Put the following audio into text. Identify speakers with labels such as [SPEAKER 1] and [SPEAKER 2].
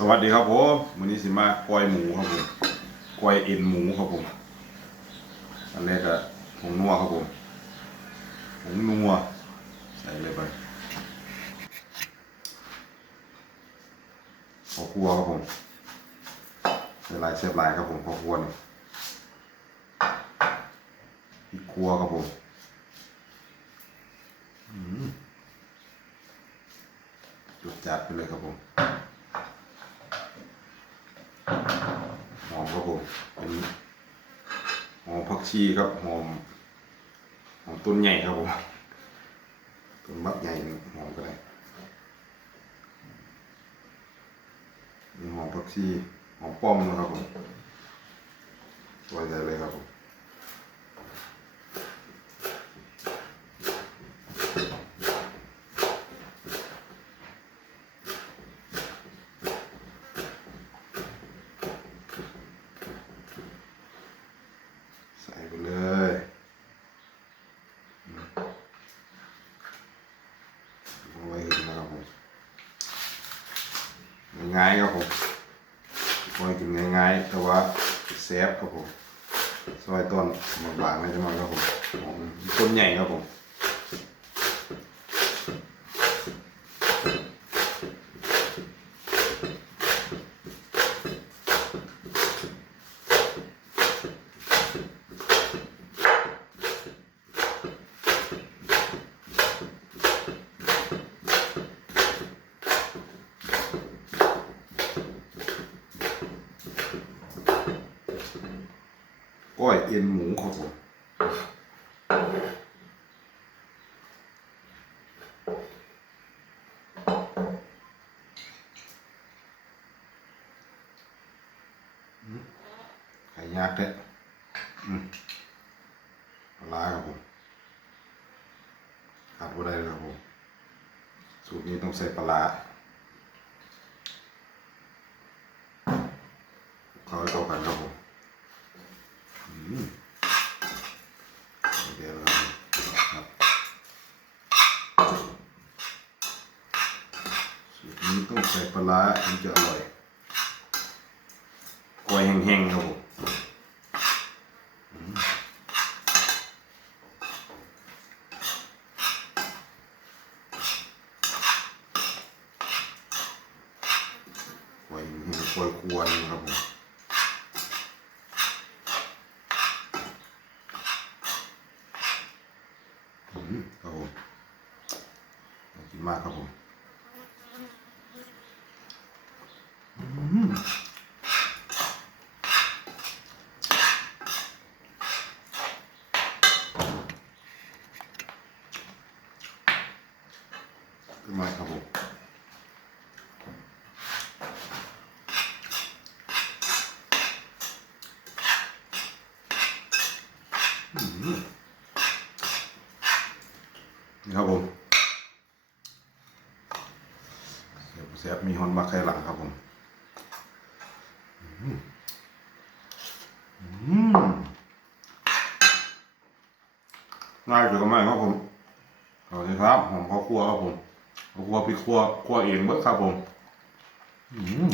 [SPEAKER 1] สวัสดีครับผมวันนี้สิมาก้อยหมูครับผมก้อยเอ็นหมูครับผม อันแรกก็ผงนัวครับผมผงนัวใส่เลยไปข้าวคั่วครับผมใส่ลายเสียบลายครับผมข้าวคั่วนี่พริกคัวครับผมอืมจุดจัดไปเลยครับผม หอมครับผม เป็นหอมผักชีครับหอมหอมต้นใหญ่ครับผมต้นบักใหญ่นี่หอมก็ได้หอมผักชีหอมป้อมนะครับผมไวยใจเลยครับผมใส่ไปเลยอืมเอาไว้ขึ้นนะครับผม ง่ายๆครับผมคอยกินง่ายๆแต่ว่าแซ่บครับผมซอยต้นบางๆเลยจังหน่อยครับผมหอมต้นใหญ่ครับผม ก้อยเอ็นหมูครับผมอืมไข่ยากเด้อืมปลาครับผมขาดบ่ได้เลยครับผมสูตรนี้ต้องใส่ปลาร้าเขาให้เข้ากันครับผม อืมเดี๋ยวเราครับ สูตรนี้ต้องใส่ปลาถึงจะอร่อยกล้วยแห้งๆครับผมกล้วยแห้งกล้วยควรครับผมอืมครับผมกินมากครับผม ขึ้นมาครับผมนี่ครับผมเสียบเสียบมีฮอนมาไข่หลังครับผมง่ายเกินไปครับผมสวัสดีครับหอมข้าวคั่วครับผม ข้าวคั่วพริกคั่วครัวเองเบิดครับผม อืม